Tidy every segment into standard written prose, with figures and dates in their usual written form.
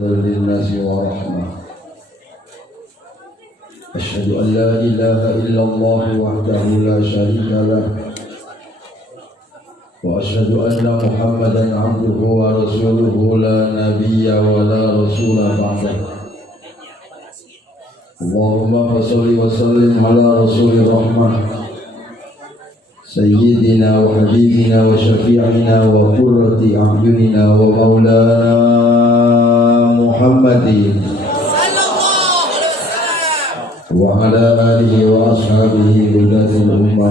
للناس ورحمة. أشهد أن لا إله إلا الله وحده لا شريك له، وأشهد أن محمدا عبده ورسوله لا نبي ولا رسول بعده. اللهم صل وسلم على رسول الرحمة سيدنا وحبيبنا وشفيعنا وقرة أعيننا ومولانا محمد وعلى آله وأصحابه هداة الأمة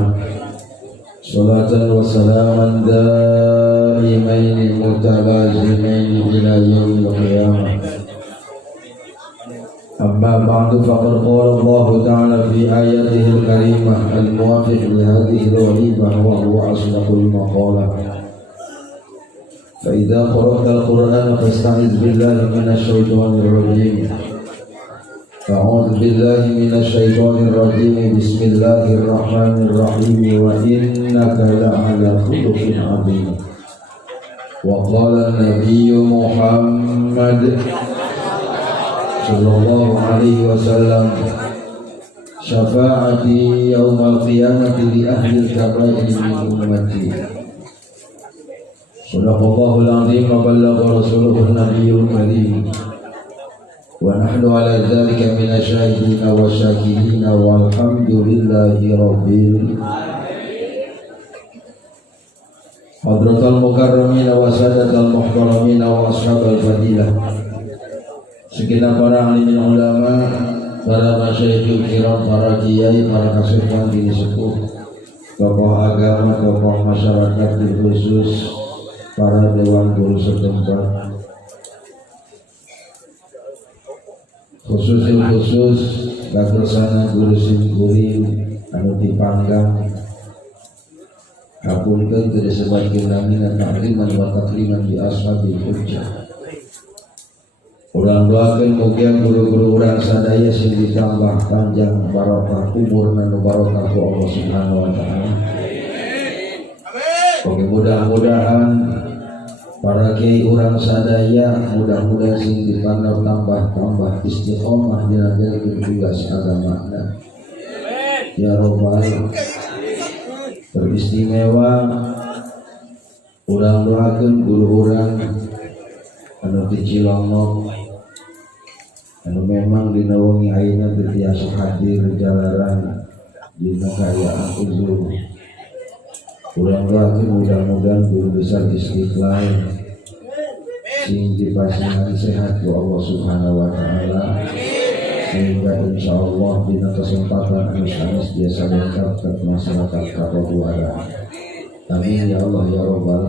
صلاة وسلاما دائمين متلازمين إلى يوم القيامة. أما بعد فقد قال الله تعالى في آياته الكريمة الموافق لهذه الوظيفة وهو أصدق المقالة: فإذا قرأت القرآن فاستعذ بالله من الشيطان الرجيم. أعوذ بالله من الشيطان الرجيم. بسم الله الرحمن الرحيم. وإنك لعلى خلق عظيم. وقال النبي محمد صلى الله عليه وسلم: شفاعتي يوم القيامة لأهل الكبائر من أمتي. صدق الله العظيم وبلغ رسوله النبي الكريم، ونحن على ذلك من الشاهدين والشاكرين والحمد لله رب العالمين. حضرة المكرمين وسادة المحترمين وأصحاب الفضيلة، segenap para alimin ulama, para masyayikh kiram, para kiai, para kasihwan dini sepuh, tokoh agama, tokoh masyarakat, khusus para dewan guru setempat, khusus kagersana guru simkuring anu dipanggang hapunkeun dari sebagian lamina ta'liman wa takliman di ashabil hujjah. Urang doakeun mugia guru-guru urang sadaya sing ditambah panjang barokah umur dan barokah ku Allah Subhanahu wa taala. Oke, mudah-mudahan para kiai urang sadaya mudah-mudahan sing dipandang tambah istiqomah dina jalan tugas agamana. Ya Rabbal teristimewa urang doakeun guru urang anu di Cilongok anu memang dina wengi ayeuna teu tiasa hadir jalaran dina kaayaan uzur. Urang doakeun mudah-mudahan guru besar Istiqlal sing dipasangkan sehat ku Allah Subhanahu wa taala, sehingga insyaallah dina kesempatan anu-anu biasa lengkap ke masyarakat kabupaten. Amin ya Allah ya Rabbal.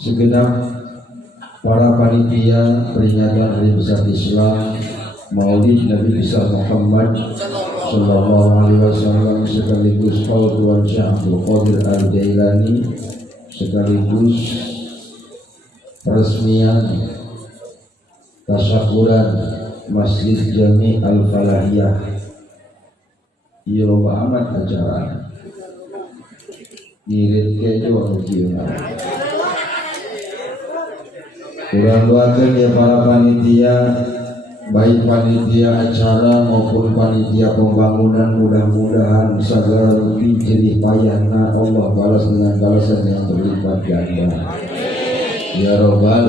Segenap para panitia peringatan Hari Besar Islam Maulid Nabi besar Muhammad sallallahu alaihi wasallam, sekaligus Paul Tuan Syekh Abdul Qadir Al-Jailani, sekaligus peresmian tasyakuran Masjid Jami Al-Falahiyah. Ieu loba amat acara ngirit ke Jawa Kieu. Kurang doakan ya para panitia, baik panitia acara maupun panitia pembangunan, mudah-mudahan segala rugi jerih payahna Allah balas dengan balasan yang berlipat ganda. Ya Rabbal.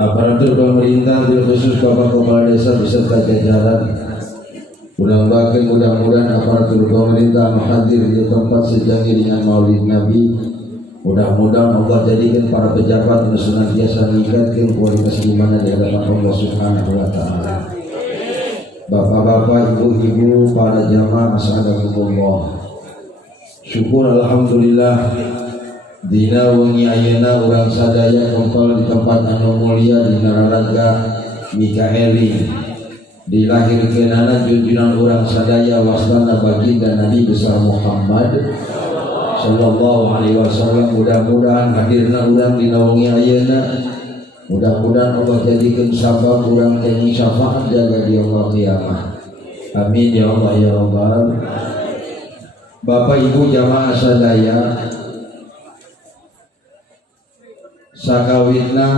Aparatur pemerintah khusus Bapak Kepala Desa beserta jajaran, mudah-mudahan aparatur pemerintah hadir di tempat sejangi dengan Maulid Nabi. Mudah-mudahan Allah jadikan para pejabat yang senantiasa meningkatkan kualitas iman di hadapan Allah Subhanahu wa taala. Bapak-bapak, ibu-ibu, para jamaah ashabakumullah. Syukur alhamdulillah dina wengi ayeuna urang sadaya kumpul di tempat anu mulia di Nararaga Mikaeli. Dilahirkeunana junjungan urang sadaya wasana baginda Nabi besar Muhammad sallallahu alaihi wasallam. Mudah-mudahan hadirna urang dina wengi ayeuna, mudah-mudahan Allah jadikan sabab urang teh syafaat jaga di yaumul qiyamah. Amin ya Allah ya Rabbal. Bapak Ibu jamaah sadaya, sakawitna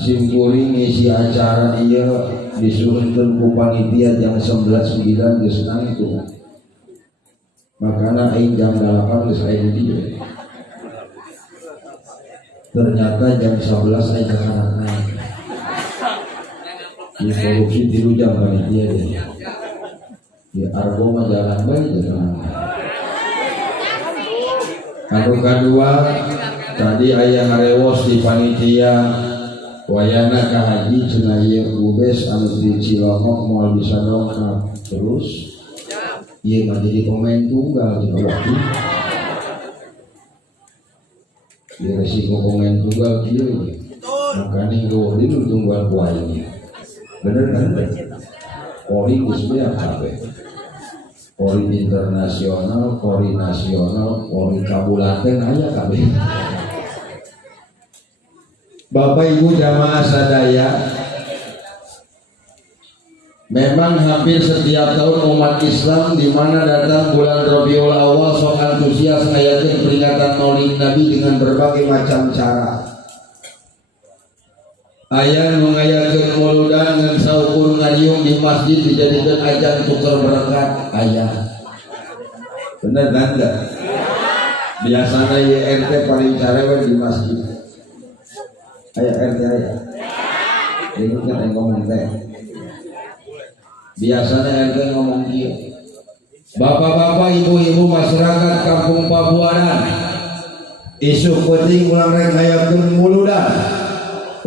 simkuring ngisi acara ieu disuruhkeun ku panitia jam 11.09 geus nangtu. Makana aing jam 8 geus aya di dieu. Ternyata jam 11 aing anak naik. Di korupsi 3 jam panitia deh. Ya argo mah jalan bae jalan. Anu kadua tadi aya ngarewos di panitia wayana ka haji cenah ieu ubes anu di Cilongok moal bisa dongkap terus ieu mah jadi pemain tunggal di waktu ieu resiko pemain tunggal kieu makanya geueun tunggal kuaing bener kan Polri geus beak kabeh Polri internasional, Polri nasional, Polri kabupaten aya kabeh. Bapak Ibu jamaah sadaya, memang hampir setiap tahun umat Islam di mana datang bulan Rabiul Awal sok antusias ngayakeun peringatan Maulid Nabi dengan berbagai macam cara. Aya nu ngayakeun mauludan ngan saukur ngariung di masjid dijadikan ajang tukar berkat aya. Bener kan enggak? Biasana RT paling carewe di masjid. Aya RT aya. Ini kan yang ngomong teh. Biasana RT ngomong kieu. Bapak-bapak, ibu-ibu masyarakat Kampung Pabuanan. Isu penting ulang rek ngayakeun mauludan.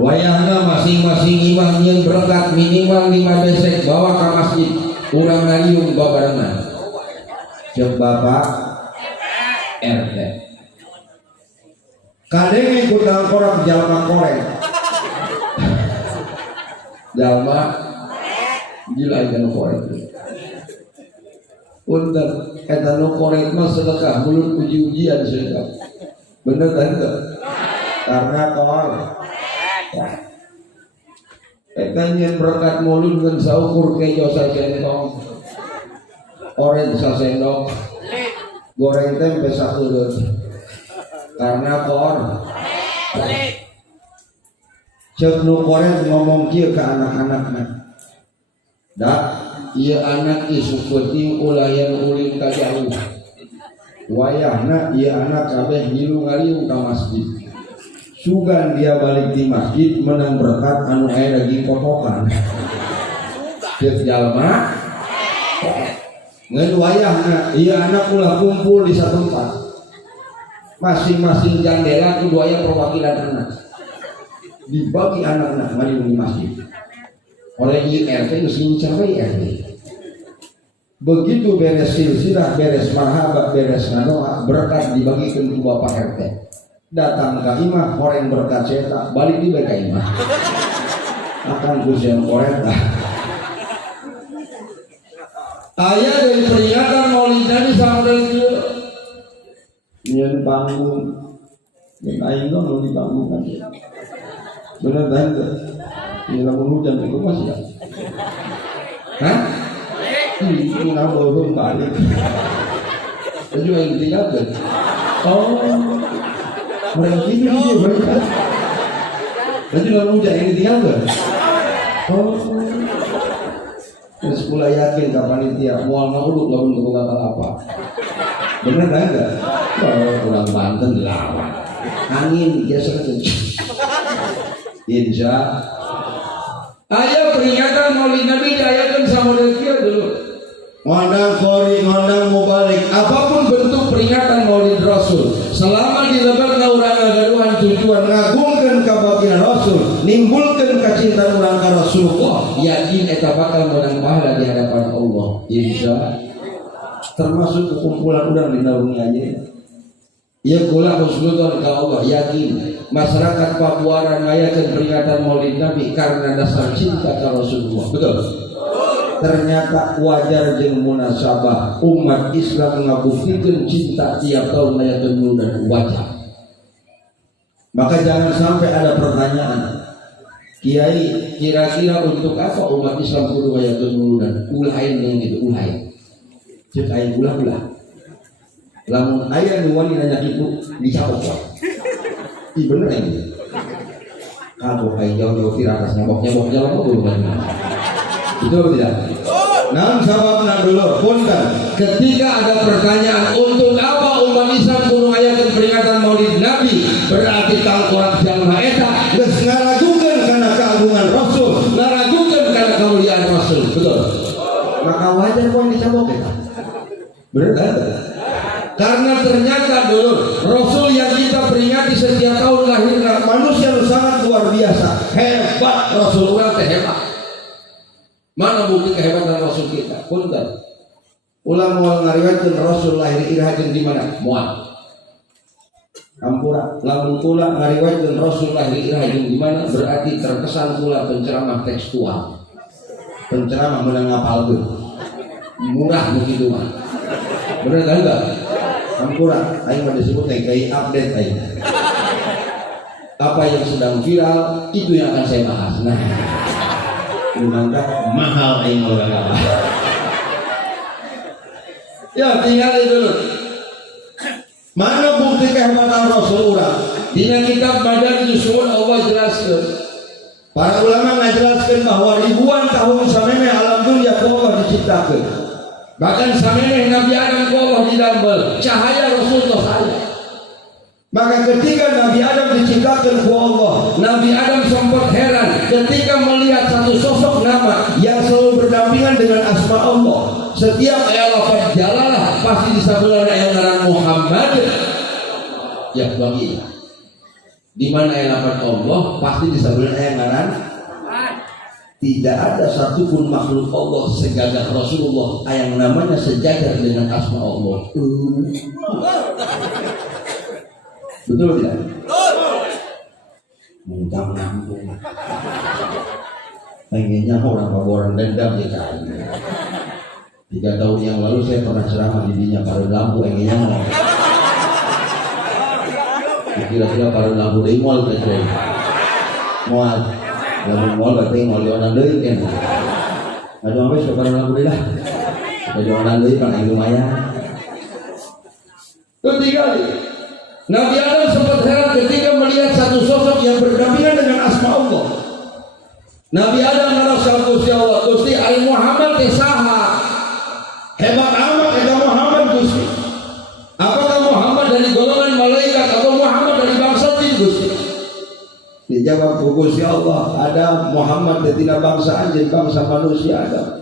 Wayahna masing-masing imam yang berangkat minimal 5 besek bawa ke masjid urang ngariung babarengan jeung bapak RT kadeng ikut dalam korang jalma korek jalma gila ikan korek punten eta nu korek mah sedekah mulut uji-ujian sedekah bener kan karena korek Ekanyen berkat mulut dengan saukur kejo sasendok oren sasendok goreng tempe sakurut karena kor cek nu koreng ngomong kieu ka anak-anakna dak ieu anak isu penting ulayan ulin ka jauh wayahna ieu anak kabeh ngilu ngariung ka masjid sugan dia balik di masjid menang berkat anu aya lagi potokan cek jalma ngeun wayahna ieu anak ulah kumpul di satu tempat masing-masing jandela kudu aya perwakilan anak dibagi anak-anak mari di masjid oleh ieu RT geus ngincar we RT begitu beres silsilah beres marhabat beres ngadoa berkat dibagikeun ku bapak RT datang ke imah koreng berkat cetak balik di ka imah akan kusian koreng lah ayah dari peringatan Maulid Nabi sampai itu nyen panggung nyen aing dong di panggung kan bener kan ini lamun hujan itu masih ya hah? Ini nabung balik itu yang ditinggalkan oh mereka ini dia mereka. Nanti lalu hujan ini tinggal ke? Oh, terus pula yakin kapan itu mual nguduk lalu untuk kata apa? Bener kan enggak? Oh, pulang Banten dilawan. Angin biasa saja. Insya. Ayo peringatan Maulid Nabi diayakan sama dia dulu. Ngondang kori, ngondang mubalik, apapun bentuk peringatan Maulid Rasul selama dilebarkan urang gaduhan tujuan ngagungkeun ka baginda Rasul nimbulkeun kacintaan urang ka Rasulullah yakin eta bakal menang pahala di hadapan Allah insya termasuk kumpulan urang di naungi aja ieu kula husnudzon ka Allah yakin masyarakat Pabuaran ngayakeun peringatan Maulid Nabi karena dasar cinta ka Rasulullah betul ternyata wajar jeung munasabah umat Islam ngabuktikan cinta tiap tahun ngayakeun mauludan wajar. Maka jangan sampai ada pertanyaan, Kiai kira-kira untuk apa umat Islam kudu ngayakeun mauludan? Ulain yang itu ulain. Cek aing ulah-ulah. Lamun aya nu wani nanya kitu dicapok wae. Ih bener ini. Aku kayak jauh-jauh tirakas nyabok-nyabok jalan apa bukan? Betul tidak? Nah, sababna dulu punten. Ketika ada pertanyaan untuk apa umat Islam kudu ngayakeun peringatan Maulid Nabi, berarti Al-Qur'an jalma eta geus ngaragukeun kana keagungan Rasul, ngaragukeun kana kemuliaan Rasul. Betul. Maka wajar poin dicabok eta. Benar kan? Karena ternyata dulu Rasul yang kita peringati setiap tahun lahirnya manusia yang sangat luar biasa, hebat Rasulullah teh hebat. Mana bukti kehebatan Rasul kita? Punten. Ulang moal ngariwayatkeun Rasul lahir iraha jeung di mana? Moal. Ampura, lamun kula ngariwayatkeun Rasul lahir iraha jeung di mana? Berarti terkesan kula penceramah tekstual. Penceramah meunang ngapalkeun. Murah begitu mah. Bener kan enggak? Ampura, aing mah disebut kayak update aing. Apa yang sedang viral itu yang akan saya bahas. Nah, maka mahal aing olahraga. Ya tinggal itu dulu. Mana bukti kehebatan Rasul urang? Dina kitab Bada'ius Su'ud Allah jelaskan. Para ulama ngajelaskan bahwa ribuan tahun sameme alam dunia Allah diciptakan. Bahkan sameme Nabi Adam Allah didambel cahaya Rasulullah saya. Maka ketika Nabi Adam diciptakan ku Allah, Nabi Adam sempat heran ketika melihat satu sosok nama yang selalu berdampingan dengan asma Allah. Setiap lafaz jalalah pasti disebutkan yang ngaran Muhammad. Ya bagi. Di mana lafaz Allah pasti disebutkan yang ngaran. Tidak ada satupun makhluk Allah segagah Rasulullah yang namanya sejajar dengan asma Allah. Betul tidak? Muntang nanggung. Pengennya orang paboran dendam ya kan. 3 tahun yang lalu saya pernah ceramah di dinya Parun Lampu pengennya mau. Kira-kira Parun Lampu deui moal teh. Moal. Lamun moal berarti moal dionan deui kan. Aduh ampe sok Parun Lampu deui lah. Dionan deui kan lumayan. Ketiga Nabi Adam sempat heran ketika melihat satu sosok yang berdampingan dengan asma Allah. Nabi Adam merasa Gusti Allah, Gusti Al Muhammad saha. Hebat amat eta Muhammad Gusti. Apakah Muhammad dari golongan malaikat atau Muhammad dari bangsa jin Gusti? Dijawab Gusti Allah, ada Muhammad dari bangsa jin, bangsa manusia ada.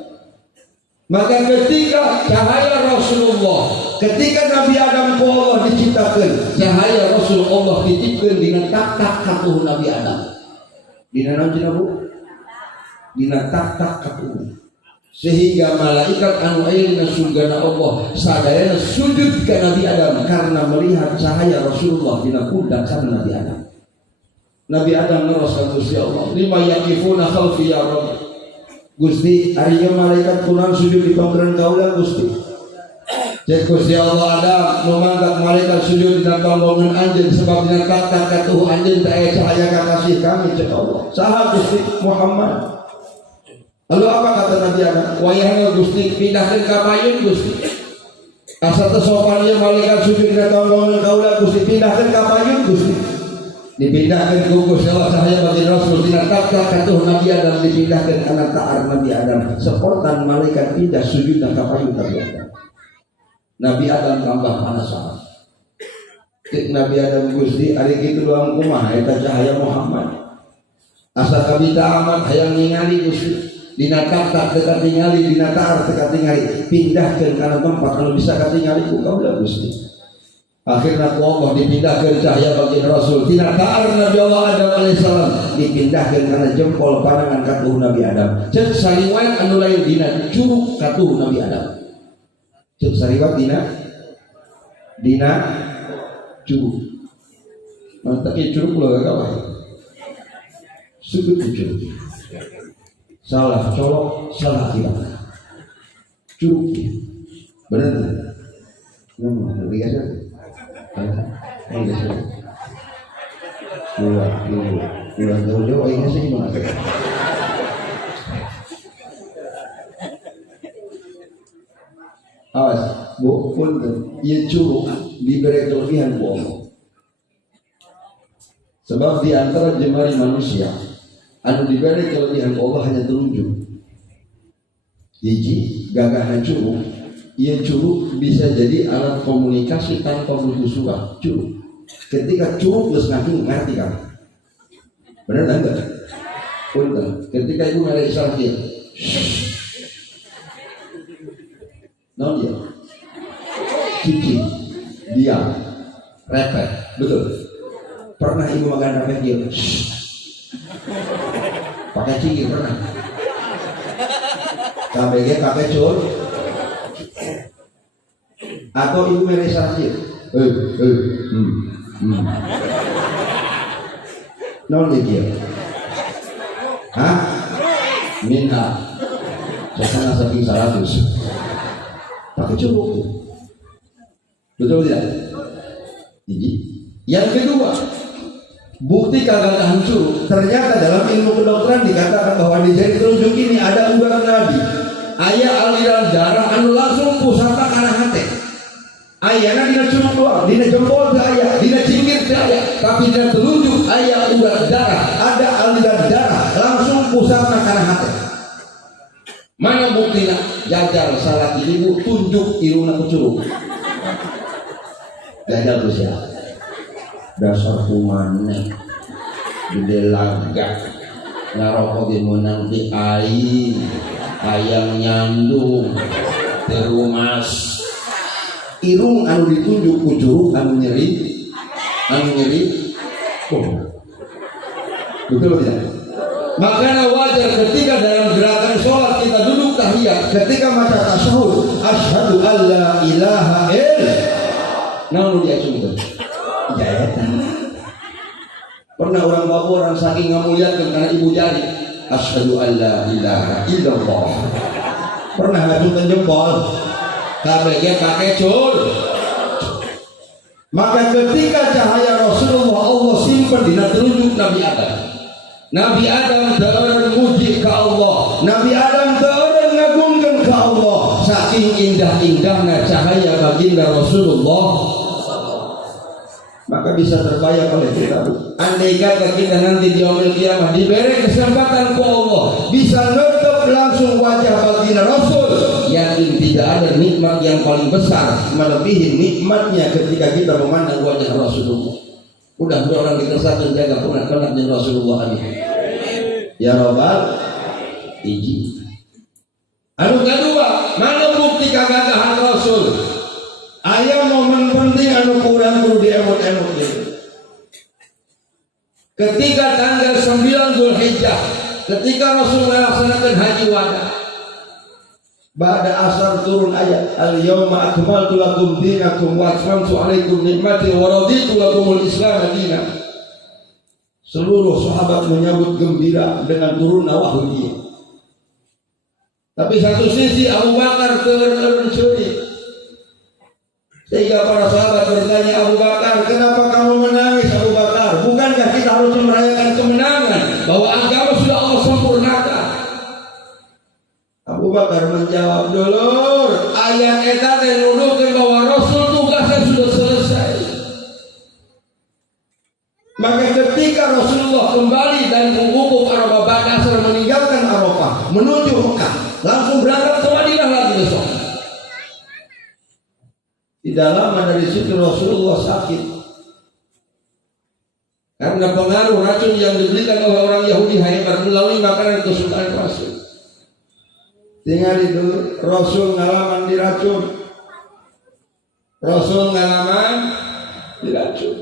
Maka ketika cahaya Rasulullah, ketika Nabi Adam ku Allah diciptakan, cahaya Rasulullah dititipkan dengan tak-tak katuh Nabi Adam. Dina naon cenah Bu? Dina tak-tak katuh. Sehingga malaikat anu aya dina surgana Allah sadayana sujud ka Nabi Adam karena melihat cahaya Rasulullah dina pundak kana Nabi Adam. Nabi Adam ngeros Gusti Allah, lima yaqifuna khalfi ya Rabb. Gusti, harinya malaikat kunan sujud di panggilan kaula Gusti. Cek Gusti Allah ada memangkat malaikat sujud di tanggongan anjeun sebab dina kata katuh anjeun teh aya cahaya kakasih kami cek Allah. Saha Gusti Muhammad. Lalu apa kata Nabi Adam? Wayahna Gusti pindahkeun ka payun Gusti. Asa teu sopan ieu malaikat sujud di tanggongan kaula Gusti pindahkeun ka payun Gusti. Dipindahkan ke Gusti Allah cahaya bagi Rasul dina kata katuh Nabi Adam dipindahkan kana ta'ar Nabi Adam seportan malaikat pindah sujud dan kapayun Nabi Adam. Nabi Adam tambah penasaran. Cek Nabi Adam Gusti ari kitu doang kumaha eta cahaya Muhammad. Asa kabita amat hayang ningali Gusti dina kata teka tingali dina ta'ar teka tingali pindahkan kana tempat anu bisa katingali ku kaula Gusti. Akhirnya Allah dipindahkan cahaya bagi Rasul. Tidak ta'ar Nabi Allah Adam alaihissalam dipindahkan karena jempol pandangan katuh Nabi Adam. Cek sariwayat anu lain dina curug katuh Nabi Adam. Cek sariwayat dina curug. Tapi curug lo gak kawan. Sudut curug. Salah colok, salah tidak. Curug. Benar. Nama lihat saja. Pulang jauh-jauh ini sih gimana? Awas, bu pun ia curug diberi kelebihan bu. Sebab di antara jemari manusia anu diberi kelebihan Allah hanya telunjuk. Hiji gagahan curug, ia curug bisa jadi alat komunikasi tanpa butuh suara. Curug, ketika curug geus ngacung ngerti kan? Benar enggak? Benar. Ketika ibu mereka isyarat dia, non dia, cici, diam, repet, betul. Pernah ibu makan repet dia, pakai cingir pernah? KBG pakai cur atau ibu mereka sakit non dia hah minha saya saking 100 pakai cukup betul tidak? Yang kedua, bukti kagagahan curug, ternyata dalam ilmu kedokteran dikatakan bahwa di jari telunjuk ini ada urat nadi. Aya aliran darah anu langsung pusata kana hate. Ayana dina curug doang, dina jempol teu aya, dina cingir teu aya, tapi dina telunjuk aya urat darah, ada aliran darah langsung pusata kana hate. Mana buktina? Jajal salat ibu tunjuk iruna ku curug. Jajal ku sia. Dasar kumane gede laga ngarokok di menang di air ayam nyandung terumas irung anu ditunjuk ku curug anu nyeri betul tidak? Makanya wajar ketika dalam gerakan sholat kita duduk tahiyat, ketika maca tasyahud asyhadu alla ilaha illallah namun dia cuma jayatan. Pernah orang Papua orang saking ngamuliakan karena ibu jari asyhadu alla ilaha illallah. Pernah ngacungkan jempol KBG pakai cur. Maka ketika cahaya Rasulullah Allah simpan di telunjuk Nabi Adam. Nabi Adam teureun muji ka Allah. Nabi Adam teureun ngagungkeun ka Allah. Saking indah-indahna cahaya baginda Rasulullah, maka bisa terbayang oleh kita. Andai kata kita nanti di yaumil kiamah diberi kesempatan ku Allah bisa nutup langsung wajah baginda Rasul, yakin tidak ada nikmat yang paling besar melebihi nikmatnya ketika kita memandang wajah Rasulullah. Udah orang dikersakkan jaga punak-punaknya Rasulullah ini. Ya Rabbal iji. Anu kedua, mana bukti kagagahan Rasul? Aya momen penting anu kurang kudu diemot-emot gitu. Ketika tanggal 9 Zulhijjah, ketika Rasul melaksanakan haji wada, ba'da asar turun ayat al-yawma akmaltu lakum dinakum wa atmamtu alaikum nikmati wa raditu lakumul islam dinan. Seluruh sahabat menyambut gembira dengan turunnya wahyu ini. Tapi satu sisi Abu Bakar mencuri. Sehingga para sahabat bertanya, Abu Bakar, kenapa kamu menangis Abu Bakar? Bukankah kita harus merayakan kemenangan bahwa agama sudah Allah sempurnakan? Abu Bakar menjawab, dulur, ayat eta teh nuduhkeun bahwa Rasul tugasnya sudah selesai. Maka ketika Rasulullah kembali dari wukuf Arafah, Badasar meninggalkan Arafah menuju Mekah, langsung berangkat ke Madinah lagi besok. Tidak lama dari situ Rasulullah sakit karena pengaruh racun yang diberikan oleh orang Yahudi hebat melalui makanan kesukaan Rasul. Tinggal itu Rasul ngalaman diracun. Rasul ngalaman diracun.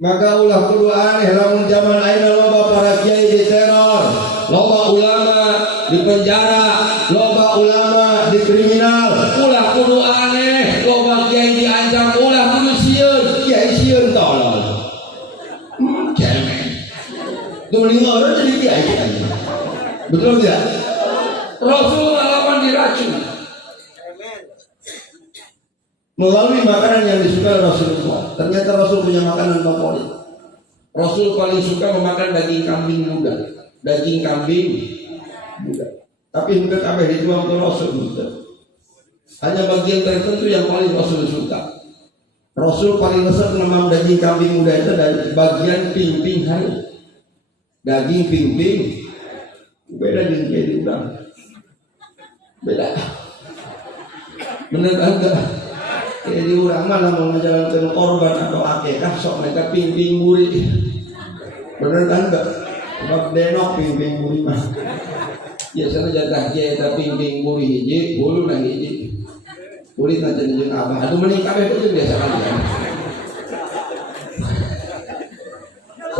Maka ulah kudu aneh lamun zaman ayeuna loba para kiai diteror, loba ulama di penjara, loba ulama di kriminal. Ulah kudu aneh loba kiai diancam, ulah kudu sieun, kiai sieun tolol. Cemen. Tuling orang jadi kiai aja. Betul tidak? Rasul ngalaman diracun. Melalui makanan yang disukai Rasulullah. Ternyata Rasul punya makanan favorit. Rasul paling suka memakan daging kambing muda. Daging kambing muda. Tapi hendak kabeh dijual ke Rasul muda. Hanya bagian tertentu yang paling Rasul suka. Rasul paling resep nemam daging kambing muda itu dari bagian ping-ping hari. Daging ping-ping beda dengan kayak di udang. Beda. Bener enggak? Kayak di udang mana mau menjalankan korban atau akikah sok mereka ping-ping muri. Bener enggak? Sebab denok ping-ping muri mah. Biasanya jatah jatah ping-ping muri hiji, bulu nang hiji. Kulit aja jeung abah. Aduh mending kabeh itu biasa aja.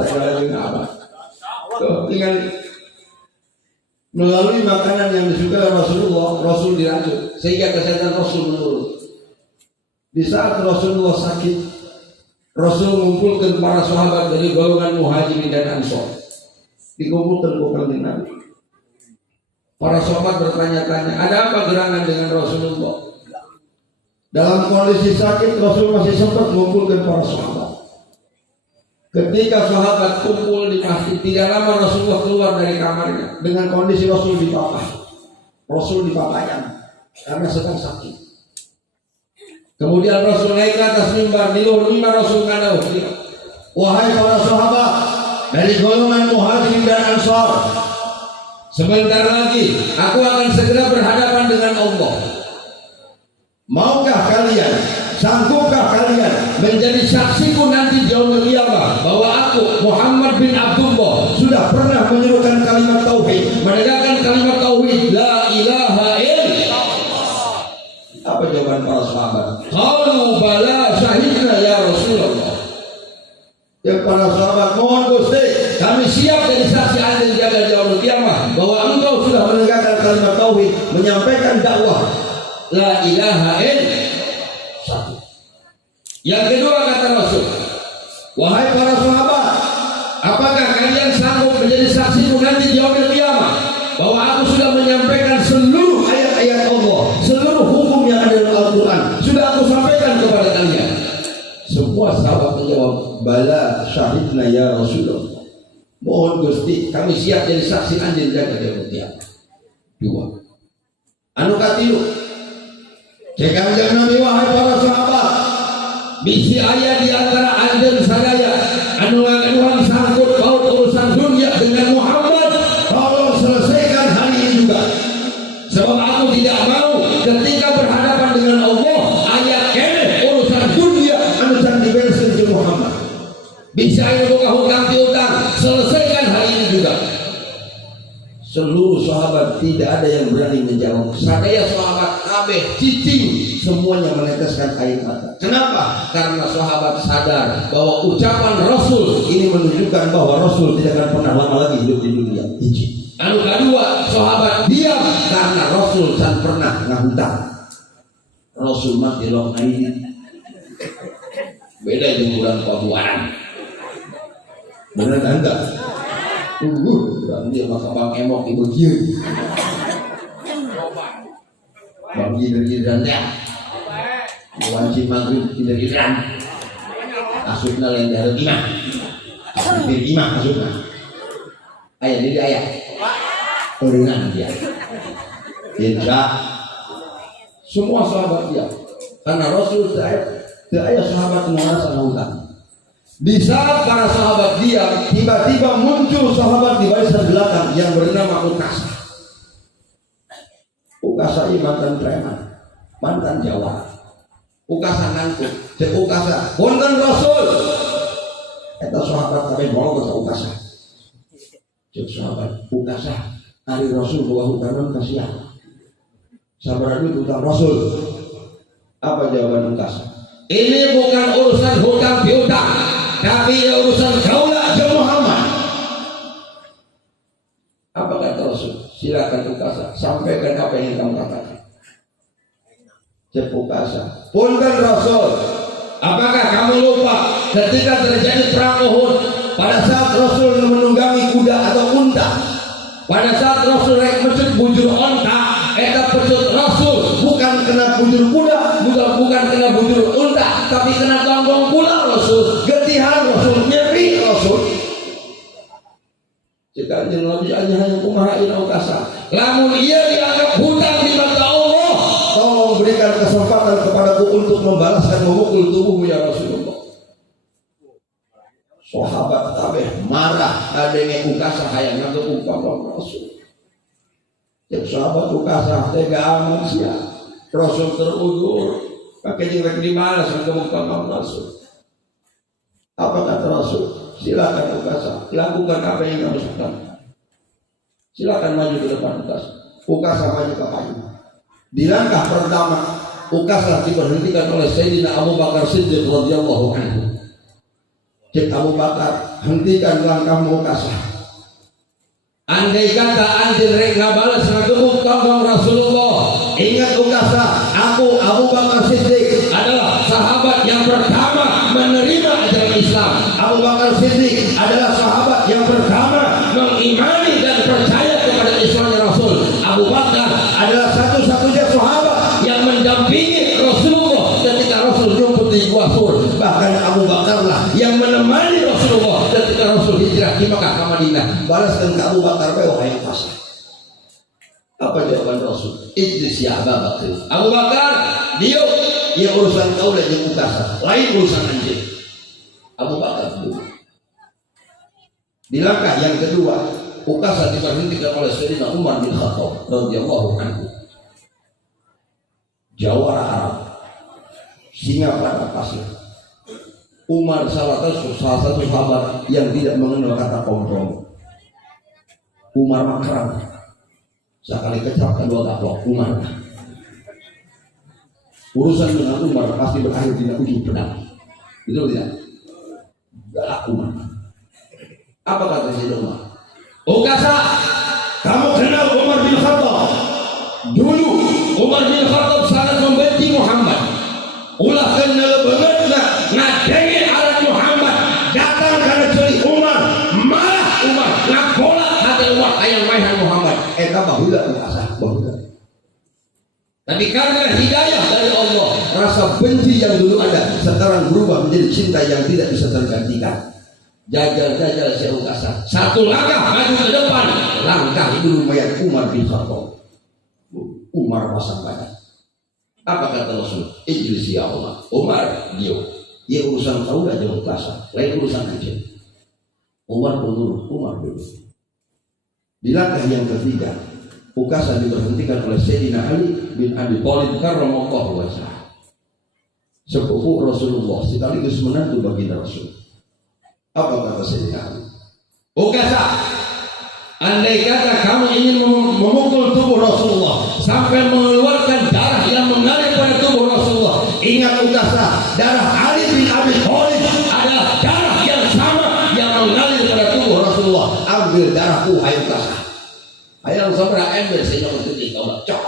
Saya jeung abah. Tuh, tinggal melalui makanan yang disukai Rasulullah, Rasul diracun sehingga kesehatan Rasul menurun. Di saat Rasulullah sakit, Rasul mengumpulkan para sahabat dari golongan Muhajirin dan Ansor. Dikumpulkan dengan Nabi. Para sahabat bertanya-tanya, ada apa gerangan dengan Rasulullah? Dalam kondisi sakit, Rasul masih sempat mengumpulkan para sahabat. Ketika sahabat kumpul di masjid, tidak lama Rasulullah keluar dari kamarnya dengan kondisi Rasul dipapah. Rasul dipapahkan karena sedang sakit. Kemudian Rasul naik ke atas mimbar, di luar mimbar Rasul ngadaw, wahai para sahabat dari golongan Muhajirin dan Ansor, sebentar lagi aku akan segera berhadapan dengan Allah. Maukah kalian, sanggupkah kalian menjadi saksiku nanti di yaumul qiyamah bahwa aku Muhammad bin Abdullah sudah pernah menyerukan kalimat tauhid, menegakkan kalimat tauhid la ilaha illallah. Apa jawaban para sahabat? Qalu bala syahidna ya Rasulullah. Yang para sahabat, mohon Gusti, kami siap jadi saksi Anda jaga di yaumul qiyamah bahwa engkau sudah menegakkan kalimat tauhid, menyampaikan dakwah la ilaha illallah. Satu. Yang kedua kata Rasul, wahai para sahabat, apakah kalian sanggup menjadi saksi nanti di yaumil qiyamah bahwa aku sudah menyampaikan seluruh ayat-ayat Allah, seluruh hukum yang ada dalam Al-Quran sudah aku sampaikan kepada kalian? Semua sahabat menjawab, bala syahidna ya Rasulullah. Mohon Gusti, kami siap jadi saksi Anda jaga di yaumil qiyamah. Dua. Anu katilu, jika Nabi wahai para sahabat, bisi ayat di antara anda sadaya anu sangkut paut urusan dunia dengan Muhammad, tolong selesaikan hari ini juga. Sebab aku tidak mau ketika berhadapan dengan Allah ayat kene urusan dunia anu can diberesin ke Muhammad. Bisa ayat buka hutang piutang, selesaikan hari ini juga. Seluruh sahabat tidak ada yang berani menjawab. Sadaya sahabat kabeh cicing semuanya meneteskan air mata. Kenapa? Karena sahabat sadar bahwa ucapan Rasul ini menunjukkan bahwa Rasul tidak akan pernah lama lagi hidup di dunia. Anu kedua, sahabat diam karena Rasul tak pernah ngahutang. Rasul mati long ini. Beda dengan bulan Pabuaran. Benar enggak? Dia maka bang emok ibu kieu. Bang gilir-giliran teh. Wajib maghrib gilir-giliran. Asupna lain dari imah. Asupna imah asupna. Aya di aya. Uringan dia. Tidak. Semua sahabat dia. Karena Rasul saya sahabat merasa hutang. Di saat para sahabat diam, tiba-tiba muncul sahabat di barisan belakang yang bernama Ukasa. Ukasa ini mantan preman, mantan Jawa. Ukasa nangkut, cek Ukasa, punten Rasul. Eta sahabat kabeh bolong ke Ukasa. Cek sahabat, Ukasa, hari Rasul bawa hutanan kasihan. Sabar dulu hutang Rasul. Apa jawaban Ukasa? Ini bukan urusan hutang piutang, tapi urusan kaulah ke Muhammad. Apa kata Rasul? Silakan Ukasa, sampaikan apa yang kamu katakan. Cek Ukasa, punten Rasul, apakah kamu lupa ketika terjadi perang Uhud, pada saat Rasul menunggangi kuda atau unta, pada saat Rasul naik mecut bujur onta, eta pecut Rasul bukan kena bujur kuda, bukan kena bujur unta, tapi kena gonggong pula Rasul, getihan Rasul, nyeri Rasul. Jika Nabi hanya kumahain Ukasa, lamun ia dianggap hutang di mata Allah, tolong berikan berikan kesempatan kepadaku untuk membalaskan memukul tubuhmu ya Rasulullah. Sahabat tabeh marah adenge Ukasah hayang nganggo umpama Rasul. Cek sahabat Ukasah tega aman sia. Rasul terudur pakai jengrek di mana nganggo umpama Rasul. Apa kata Rasul? Silakan Ukasah, lakukan apa yang kamu suka. Silakan maju ke depan Ukasah. Ukasah maju ke kayu. Di langkah pertama Ukasah diberhentikan oleh Sayyidina Abu Bakar Siddiq radhiyallahu anhu. Cek Abu Bakar, hentikan langkahmu Ukasah. Andai kata anjir rek ngabalas ngagemuk kau Rasulullah. Ingat Ukasah, aku Abu Bakar Siddiq adalah sahabat yang pertama menerima ajaran Islam. Abu Bakar Siddiq adalah sahabat yang pertama mengimani dan percaya kepada Islamnya Rasul. Abu Bakar adalah satu-satunya sahabat yang mendampingi Rasulullah ketika Rasul jemput di Gua Sur. Bahkan Abu Bakar lah yang menemani Rasulullah ketika Rasul hijrah di Makkah ke Madinah. Balaskan ke Abu Bakar, wahai Ukasah. Apa jawaban Rasul? Ijlis ya Abu Bakar. Abu Bakar, dia urusan kau dan yang Ukasah, lain urusan anjing. Abu Bakar dulu. Di langkah yang kedua, Ukasah diberhentikan oleh Sayyidina Umar bin Khattab radhiyallahu anhu. Jawara Arab, singa pada pasir. Umar salah satu sahabat yang tidak mengenal kata kompromi. Umar makram. Sekali kecap kedua taklok Umar. Urusan dengan Umar pasti berakhir tidak ujung pedang. Betul tidak? Galak Umar. Apa kata Sayyidina Umar? Ukasah, kamu kenal Umar bin Khattab? Dulu Umar bin Khattab sangat membenci Muhammad. Ulah kenal banget ngadengi alat Muhammad. Datang karena curi Umar, malah Umar ngabola hati Umar ayam mainan Muhammad. Bahula Ukasah, bahula. Tapi karena hidayah dari Allah, rasa benci yang dulu ada sekarang berubah menjadi cinta yang tidak bisa tergantikan. Jajal-jajal si Ukasah, satu langkah maju ke depan, langkah itu lumayan Umar bin Khattab. Umar pasang badan. Apa kata Rasul? Ijlis ya Allah. Umar, dia urusan kau aja Ukasah, lain urusan aja. Umar menurut, Umar dulu. Di langkah yang ketiga, Ukasah diberhentikan oleh Sayyidina Ali bin Abi Thalib karramallahu wajhahu. Sepupu Rasulullah sekaligus menantu baginda Rasul. Apa kata Sayyidina Ali? Ukasah, andai kata kamu ingin memukul tubuh Rasulullah sampai mengeluarkan darah yang mengalir pada tubuh Rasulullah, ingat Ukasah, darah Ali bin Abi Thalib adalah darah yang sama yang mengalir pada tubuh Rasulullah. Ambil darahku, hai Ukasah. Ayang sabra ambil sehingga berhenti kau cocok.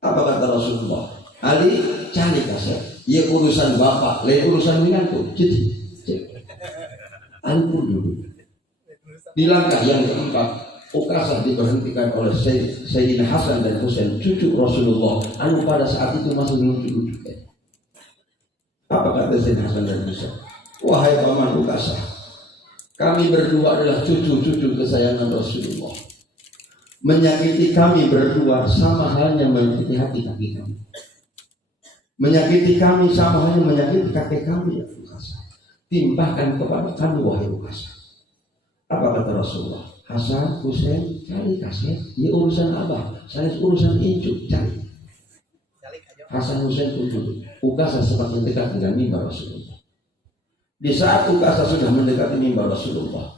Apa kata Rasulullah? Ali cari kasih. Ia urusan bapak, lain urusan menantu. Jadi, Ali pun dulu. Di langkah yang keempat, Ukasah diberhentikan oleh Sayyidina Hasan dan Husain, cucu Rasulullah. Anu pada saat itu masih belum cucu. Apa kata Sayyidina Hasan dan Husain? Wahai paman Ukasah, kami berdua adalah cucu-cucu kesayangan Rasulullah. Menyakiti kami berdua sama halnya menyakiti hati kaki kami. Menyakiti kami sama halnya menyakiti kakek kami ya Ukasah. Timbahkan kepada kami wahai Ukasah. Apa kata Rasulullah? Hasan, Husain, cari kasih. Ini urusan abah, saya urusan incu, cari. Hasan, Husain duduk. Ukasah semakin dekat dengan mimbar Rasulullah. Di saat Ukasah sudah mendekati mimbar Rasulullah,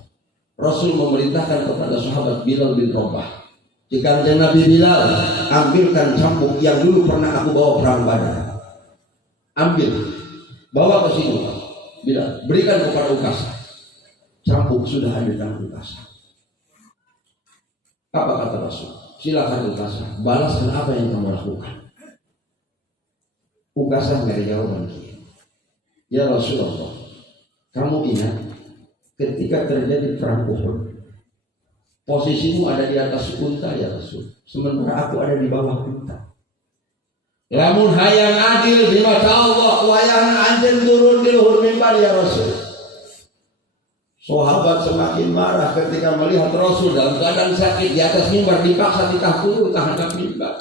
Rasul memerintahkan kepada sahabat Bilal bin Rabah, jika Nabi Bilal, ambilkan cambuk yang dulu pernah aku bawa perang Badar. Ambil, bawa ke sini. Bilal, berikan kepada Ukasah. Cambuk sudah ada di tangan Ukasah. Apa kata Rasul? Silakan Ukasah, balaskan apa yang kamu lakukan. Ukasah nggak ada jawaban. Ya Rasulullah, kamu ingat ketika terjadi perang Uhud, posisimu ada di atas unta ya Rasul, sementara aku ada di bawah unta. Lamun hayang adil di mata Allah, wayang anjen turun di luhur mimbar ya Rasul. Sahabat semakin marah ketika melihat Rasul dalam keadaan sakit di atas mimbar, dipaksa ditahan turun tahan mimbar.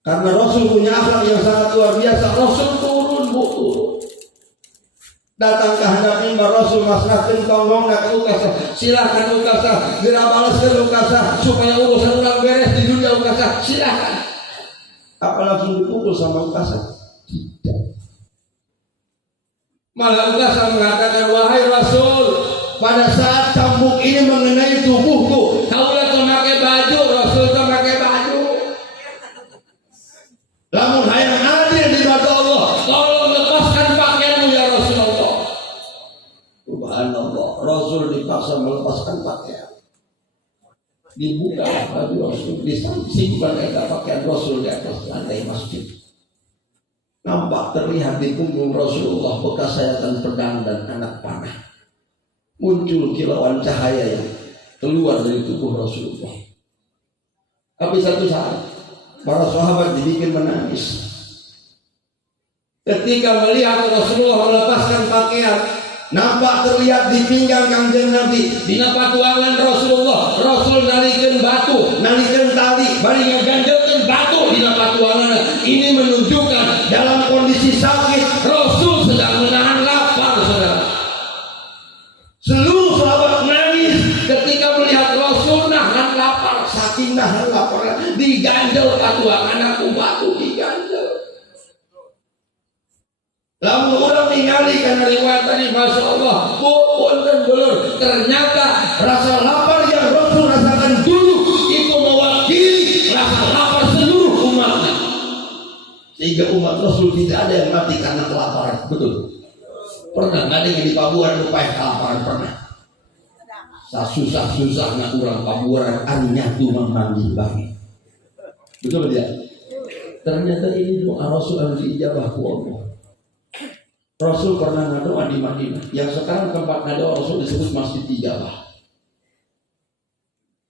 Karena Rasul punya akhlak yang sangat luar biasa. Rasul turun. Datang ke handap mimbar Rasul maslahatin tongong nak ukasa. Silakan ukasa, gerak balaskan ukasa supaya urusan orang beres di dunia ukasa. Silakan. Apa langsung dipukul sama ukasa? Tidak. Malah ukasa mengatakan, wahai Rasul, pada saat cambuk ini mengenai tubuhku, kaulah memakai baju, Rasul memakai baju. Namun hayang adil di mata Allah, tolong lepaskan pakaianmu ya Rasulullah. Subhanallah, Rasul dipaksa melepaskan pakaian. Dibuka baju Rasul, disimpan pakaian Rasul di atas lantai masjid. Nampak terlihat di punggung Rasulullah bekas sayatan pedang dan anak panah. Muncul kilauan cahaya yang keluar dari tubuh Rasulullah. Tapi satu saat para sahabat dibikin menangis ketika melihat Rasulullah melepaskan pakaian. Nampak terlihat di pinggang Kanjeng Nabi dina patuangan Rasulullah. Rasul nalikeun batu, nalikeun tali, bari ngagandelkeun batu dina patuangan. Ini menunjukkan dalam kondisi sakit Rasul sedang menahan lapar, saudara. Seluruh sahabat menangis ketika melihat Rasul nahan lapar. Saking nahan lapar diganjel patuangan aku batu diganjel. Lalu orang ningali karena riwayat tadi, Masya Allah, pun dan belur. Ternyata rasa lapar yang Rasul rasakan dulu itu mewakili rasa lapar seluruh umatnya. Sehingga umat Rasul tidak ada yang mati karena kelaparan. Betul? Pernah nggak ada yang di Pabuaran lupa kelaparan? Pernah. Susah-susah nak orang Pabuaran hanya tuh memanggil bagi. Betul tidak? Ternyata ini doa Rasul yang diijabah ku Allah. Rasul pernah ngadoa di Madinah, yang sekarang tempat ngadoa Rasul disebut Masjid Ijabah.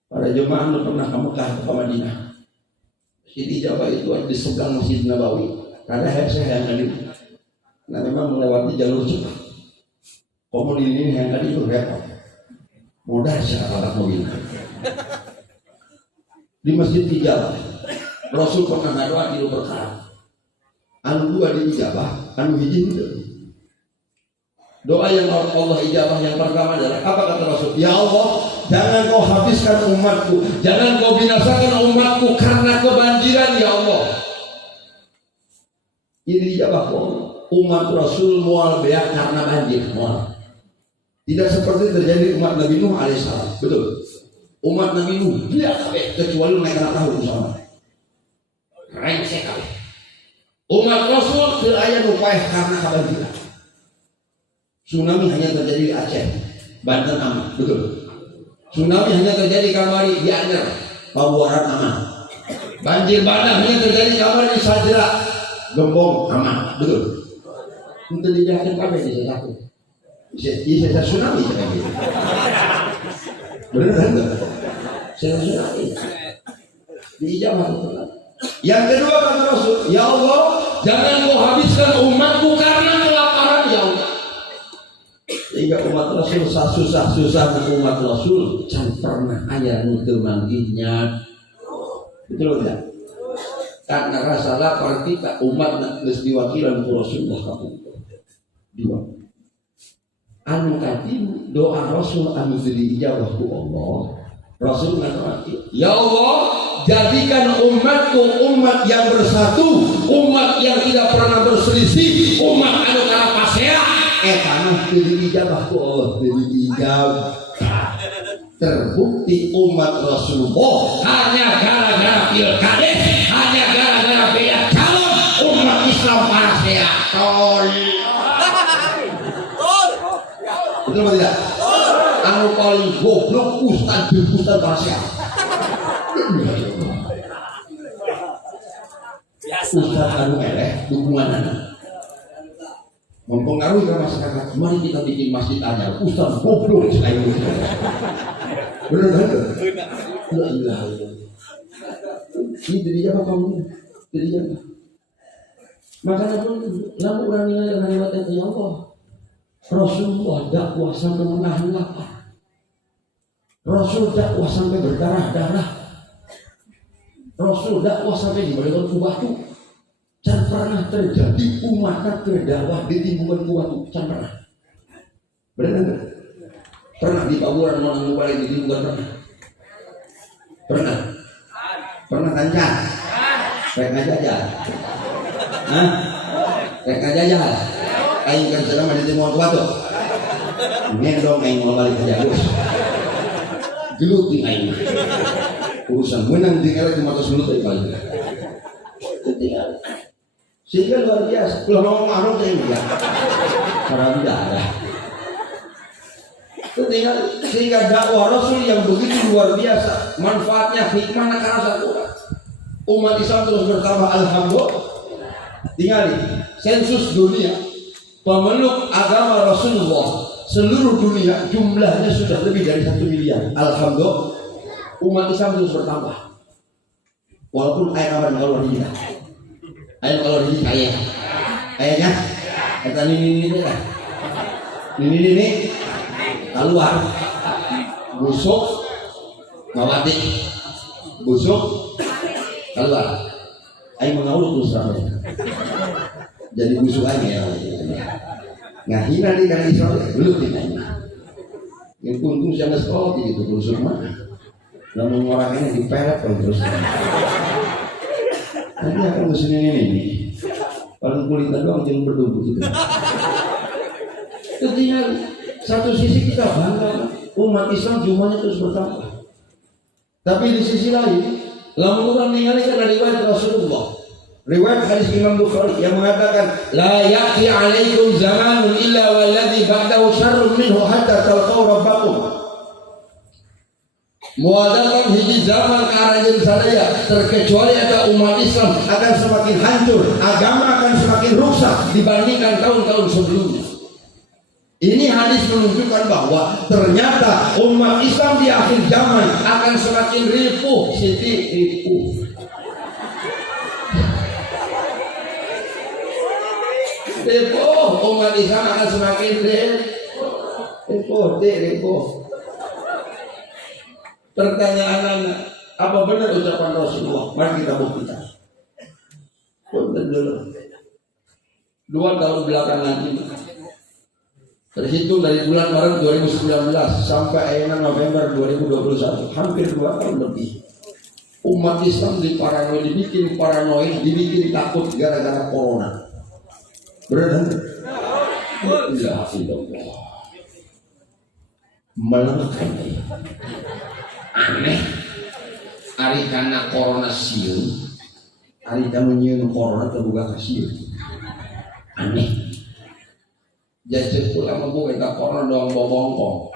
Para jemaah pernah ke Mekah atau ke Madinah. Masjid Ijabah itu di sebelah Masjid Nabawi. Karena saya yang tadi, nah memang melewati jalur cepat. Komun ini yang tadi itu repot. Mudah saya kalau mobil. Di Masjid Ijabah, Rasul pernah ngadoa di perkara. Anu dua di Ijabah, anu hiji itu. Doa yang Allah ijabah yang pertama adalah apa kata Rasul? Ya Allah, jangan kau habiskan umatku, jangan kau binasakan umatku karena kebanjiran ya Allah. Ini ijabah umat Rasul mual beak karena banjir mual. Tidak seperti terjadi umat Nabi Nuh alaihissalam. Betul. Umat Nabi Nuh dia kecuali naik anak tahu sama. Rengsek kali. Umat Rasul teraya upaya karena kebanjiran. Tsunami hanya terjadi di Aceh, Banten aman, betul. Tsunami hanya terjadi kamari di Anyer, Pabuaran aman. Banjir bandang hanya terjadi kamari di Sajra, Gembong aman, betul. Untuk dijelasin apa yang bisa satu? Bisa tsunami jangan gitu. Benar kan? Saya tsunami. Dijawab. Yang kedua kata Rasul, ya Allah, jangan kau habiskan umatku karena kelaparan ya Allah. Sehingga umat Rasul susah-susah umat Rasul jangan pernah ayah nutur manggilnya. Betul tidak? Karena rasa lapar kita umat nggak diwakilan ku Rasulullah kabeh. Dua. Anu kadim doa Rasul anu diijabah ku Allah. Rasul mengatakan, ya Allah, jadikan umatku umat yang bersatu, umat yang tidak pernah berselisih, umat anu karapasea. Karena diijabah ku Allah, diijabah. Terbukti umat Rasulullah hanya gara-gara pilkades, hanya gara-gara beda calon, umat Islam parasea. Betul atau tidak? Anu paling goblok ustaz parasea. Ustaz anu eleh dukungan anak mempengaruhi ke masyarakat. Mari kita bikin masjid aja. Ustaz goblok sekali. Benar kan? La ilaha illallah. Ini jadi apa kamu? Jadi apa? Makanya pun lalu orang yang mengatakan ya Allah, Rasulullah dakwah sampai menahan lapar. Rasul dakwah sampai berdarah-darah. Rasul dakwah sampai di balik batu. Can pernah terjadi umat berdakwah di timbukan batu. Can pernah. Benar enggak? Pernah di Paburan menanggung balik di timbukan pernah? Pernah? Pernah kancan? Rek aja. Hah? Rek aja. Aing kan selama di timbukan batu. Ngendong aing mau balik ke jalur. Gelut di aing. Urusan menang tinggal di mata sulut dari balik. Tinggal. Sehingga luar biasa. Kalau mau marah saya enggak. Karena tidak ada. Tinggal sehingga dakwah Rasul yang begitu luar biasa, manfaatnya hikmahnya karena satu umat Islam terus bertambah, alhamdulillah. Tinggal sensus dunia pemeluk agama Rasulullah seluruh dunia jumlahnya sudah lebih dari 1 miliar. Alhamdulillah, umat Islam terus bertambah. Walaupun ayat kabar kalau di kita, ayat kalau di kaya, ayatnya kata ini lah, ini keluar, busuk, ngawati, busuk, keluar. Ayat mengaul terus ramai. Jadi busuk aja ya. Nggak hina di karena Israel belum ditanya. Yang untung siapa sekolah gitu busuk mana? Lalu orangnya diperet terus. Nanti akan musim ini. Kalau kulitnya doang jangan berdua gitu. Ketika satu sisi kita bangga umat Islam jumlahnya terus bertambah. Tapi di sisi lain, lamun orang meninggalkan dari riwayat Rasulullah. Riwayat hadis Imam Bukhari yang mengatakan, la ya'ti 'alaikum zamanun illa walladhi ba'dahu syarrun minhu hatta talqaw rabbakum. Muadakan hiji zaman ke arah sadaya terkecuali ada umat Islam akan semakin hancur, agama akan semakin rusak dibandingkan tahun-tahun sebelumnya. Ini hadis menunjukkan bahwa ternyata umat Islam di akhir zaman akan semakin ripuh, ripuh. Ripuh, umat Islam akan semakin ripuh. Pertanyaan anak, apa benar ucapan Rasulullah? Mari kita buktikan. Punten dulu. 2 tahun belakangan ini, terhitung dari bulan Maret 2019 sampai akhir November 2021, hampir 2 tahun lebih, umat Islam dibikin paranoid, dibikin takut gara-gara corona. Benar? Ya Allah, melemahkan. Aneh, ari karena corona siun, ari kamu nyiun corona terbuka kasiun. Aneh. Jadi pulang mampu kita corona doang bobongkong.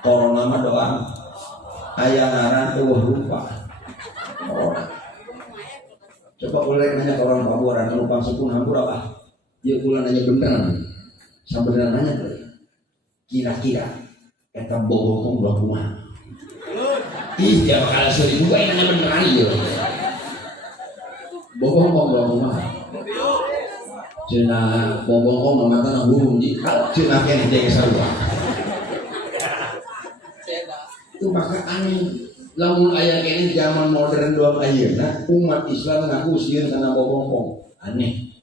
Corona mah doang. Ayah ngaran lupa. Corona. Coba boleh nanya ke orang Paburan, numpang sepun hampur apa? Dia pulang nanya beneran. Sambil nanya kira-kira kita bobongkong berapa rumah? Ih, ya bakal 1000 yang nanya beneran ya. Bobongkong berapa rumah? Cina bobongkong mata nang burung di cina kene dek sarua. Itu maka aneh. Lamun aya kene zaman modern doang ayeuna umat Islam ngaku sieun kana bobongkong. Aneh.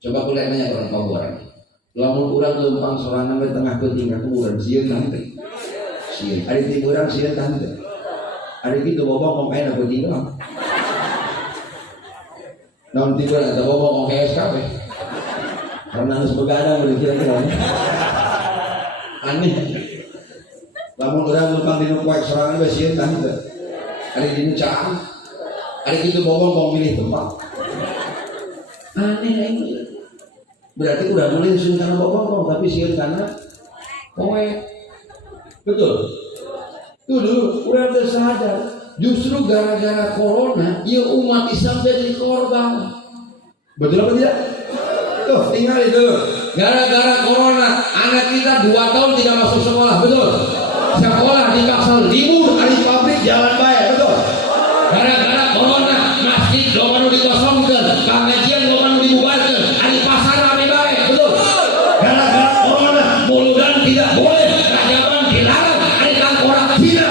Coba kuliah nanya orang Paburan. Lamun urang leumpang sorangan we tengah peuting ka kuburan sieun tante. Sieun. Ari ti urang sieun tante. Ari kitu bobongkong kaena peuting doang. Namun tiba ada ngomong kayak SKP karena harus begadang udah kira-kira aneh. Lamun orang lumpang di nukuak serangan basian kan itu ada di nucaan ada gitu bobong pilih tempat aneh ini berarti udah mulai sun karena bobong tapi sian karena kowe betul tuh dulu udah sadar. Justru gara-gara corona, ya umat Islam jadi korban. Betul apa tidak? Tuh, tinggal itu. Gara-gara corona, anak kita 2 tahun tidak masuk sekolah. Betul? Sekolah dipaksa libur, hari pabrik jalan baik. Betul? Gara-gara corona, masjid lo dikosongkan, pengajian lo dibubarkan, hari pasar rame baik. Betul? Gara-gara corona, muludan tidak boleh, kerajaan dilarang, hari tangkorak tidak.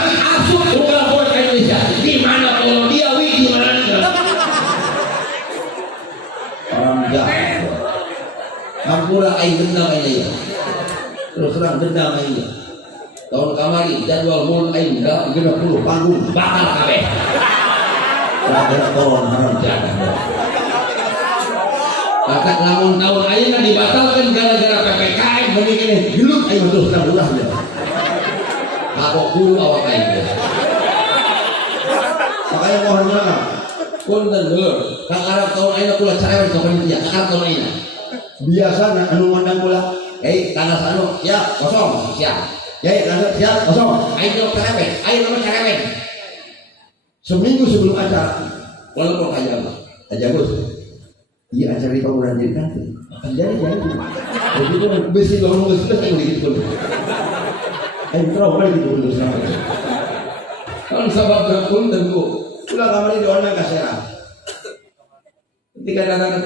Di mana dendam aing. Tahun kamari jadwal mul aing 30 panggung bakal kabeh. Ada tahun haram jaga. Kakak lamun tahun aing dibatalkan gara-gara PPKM mending ini gelut aing terus ulah dia. Aku guru awak aing. Makanya mohon maaf. Punten dulur, kang Arab tahun aing kula cerewet ka panitia, kang tahun aing. Biasa anu ngundang kula, tanah sanu siap kosong siap. Tanah siap kosong. Aing yo cerewet, aing nomor cerewet. Seminggu sebelum acara, walaupun aja Gus. Iya acara di bangunan jadi nanti. Jadi. Jadi itu besi ngomong ke situ saya begitu. Terus balik itu dulu sama. Kan sabab berpun tentu. Ulah kamari di orang kasera. Ketika datang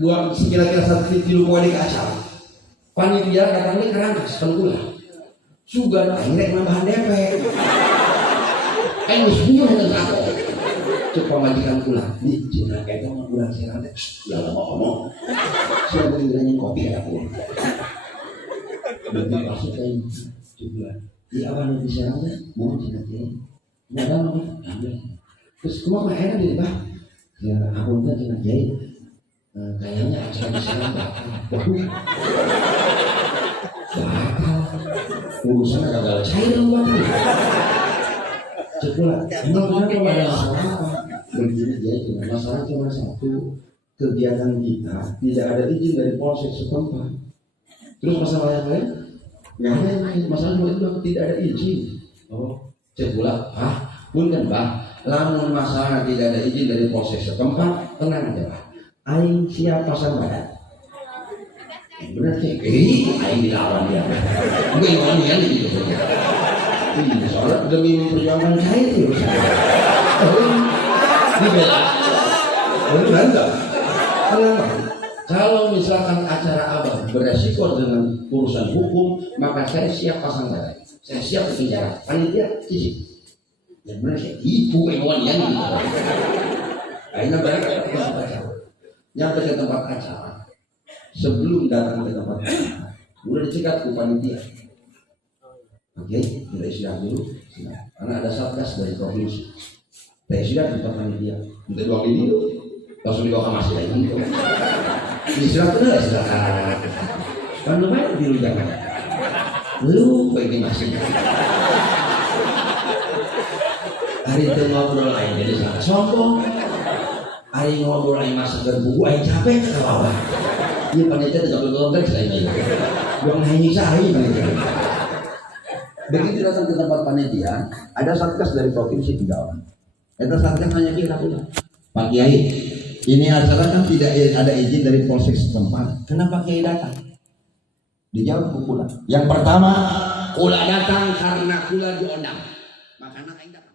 dua kira-kira 1 kilo kuali ke acara. Panitia katanya kerangkas pengula. Suga akhirnya nambahan DP. Ayo semua dengan aku. Coba majikan pulang. Nih, cina kayak kamu pulang sekarang deh. Ya lama ngomong. Saya mau ngiranya kopi ada pulang. Lebih masuk kayak juga. Di awal nanti sekarang deh. Mau cina kayak. Nggak ada mau ambil. Terus kemana enak nih pak? Ya aku kan cina kayak. Kayaknya acara di sana bakal. Urusan gagal cair lu waktu. Sekolah, emang ada masalah. Begini aja, masalah cuma satu, kegiatan kita tidak ada izin dari polsek setempat. Terus masalah yang lain, nggak ada yang lain. Masalah itu tidak ada izin. Oh, sekolah, pun kan bah, lamun masalah tidak ada izin dari polsek setempat, tenang aja bah. Aing siap pasang badan. Benar sih, aing dilawan dia. Gue yang yang gitu. Soalnya demi memperjuangkan saya itu dibela. Benar enggak? Kenapa? Kalau misalkan acara abang beresiko dengan urusan hukum, maka saya siap pasang badan. Saya siap berbicara. Panitia cici. Yang benar sih, ibu ewan yang gitu. Akhirnya mereka nyampe ke tempat acara. Sebelum datang ke tempat acara, udah dicegat ke panitia. Oke, kita istirahat dulu. Karena ada satgas dari provinsi. Kita istirahat di tempat panitia. Minta doang ini dulu. Langsung dibawa ke masjid lagi. Istirahat dulu, istirahat. Kan lumayan dulu jangan. Lu baik di masjid. Hari itu ngobrol lain jadi sangat sombong. Hari ngobrol lain masuk ke buku, aing capek ke bawah. Dia panitia tidak berkontrak selain itu. Buang hanya sehari panitia. Begitu datang ke tempat panitia, ada satgas dari provinsi 3 orang. Itu satgas hanya kira pula. Pak Kiai, ini acara kan tidak ada izin dari polsek setempat. Kenapa Kiai datang? Dijawab pula. Yang pertama, kula datang karena kula diundang. Makanya aing datang.